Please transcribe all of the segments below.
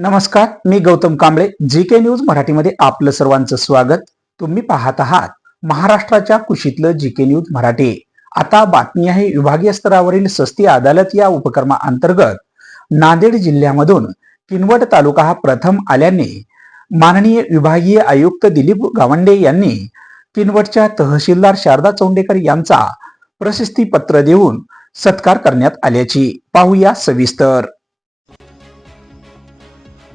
नमस्कार मी Gautam Kamble G K news मराठीमध्ये आपलं सर्वांचं स्वागत. तुम्ही पाहत आहात महाराष्ट्राच्या कुशीतलं जी के न्यूज मराठी. आता बातमी आहे विभागीय स्तरावरील सस्ती अदालत या उपक्रमाअंतर्गत. नांदेड जिल्ह्यामधून किनवट तालुका हा प्रथम आल्याने माननीय विभागीय आयुक्त दिलीप गावंडे यांनी किनवटच्या तहसीलदार शारदा चौंडेकर यांचा प्रशस्ती पत्र देऊन सत्कार करण्यात आल्याची. पाहूया सविस्तर.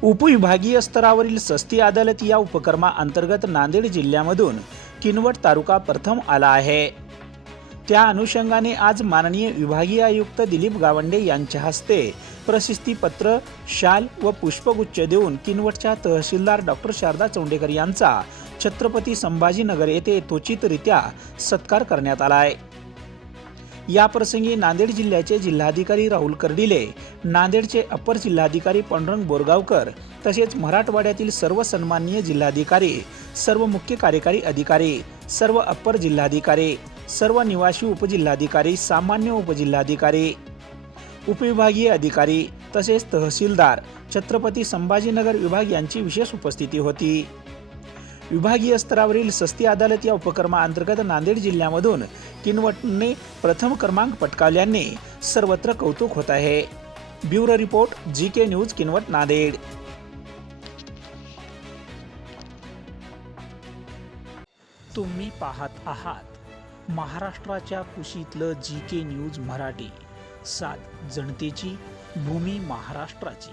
उपविभागीय स्तरावरील सस्ती अदालत या उपक्रमाअंतर्गत नांदेड जिल्ह्यामधून किनवट तालुका प्रथम आला आहे. त्या अनुषंगाने आज माननीय विभागीय आयुक्त दिलीप गावंडे यांच्या हस्ते प्रशस्तीपत्र शाल व पुष्पगुच्छ देऊन किनवटच्या तहसीलदार डॉक्टर शारदा चौंडेकर यांचा छत्रपती संभाजीनगर येथे यथोचितरित्या सत्कार करण्यात आला आहे. या प्रसंगी नांदेड जिल्ह्याचे जिल्हाधिकारी राहुल कर्डिले नांदेडचे अपर जिल्हाधिकारी पांडुरंग बोरगावकर तसेच मराठवाड्यातील सर्व सन्माननीय जिल्हाधिकारी सर्व मुख्य कार्यकारी अधिकारी सर्व अपर जिल्हाधिकारी सर्व निवासी उपजिल्हाधिकारी सामान्य उपजिल्हाधिकारी उपविभागीय अधिकारी तसेच तहसीलदार छत्रपती संभाजीनगर विभाग यांची विशेष उपस्थिती होती. विभागीय स्तरावरील सस्ती अदालत या उपक्रमाअंतर्गत नांदेड जिल्ह्यामधून किनवटने प्रथम क्रमांक पटकावल्याने सर्वत्र कौतुक होत आहे. Bureau report G K news Kinwat Nanded. तुम्ही पाहत आहात महाराष्ट्राच्या कुशीतलं जी के न्यूज मराठी. सात जनतेची भूमी महाराष्ट्राची.